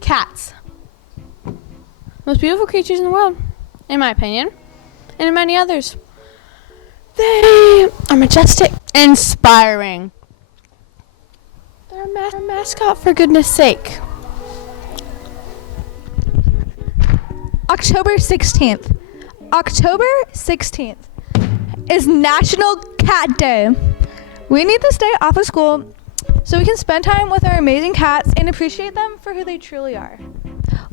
Cats. Most beautiful creatures in the world, in my opinion, and in many others. They are majestic, inspiring. They're a mascot, for goodness sake. October 16th. October 16th is National Cat Day. We need this day off of school so we can spend time with our amazing cats and appreciate them for who they truly are.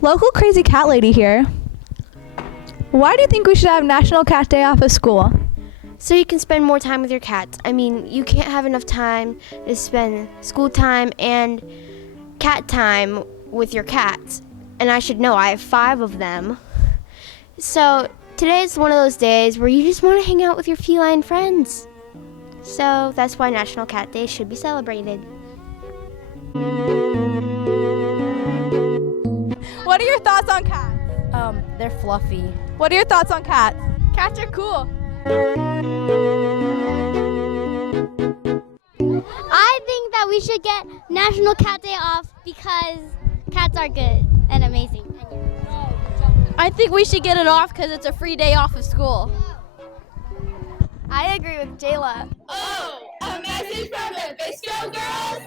Local crazy cat lady here. Why do you think we should have National Cat Day off of school? So you can spend more time with your cats. I mean, you can't have enough time to spend school time and cat time with your cats. And I should know, I have 5 of them. So today is one of those days where you just want to hang out with your feline friends. So that's why National Cat Day should be celebrated. What are your thoughts on cats? They're fluffy. What are your thoughts on cats? Cats are cool. I think that we should get National Cat Day off because cats are good and amazing. I think we should get it off because it's a free day off of school. I agree with Jayla. Oh, a message from the Pasteur girls.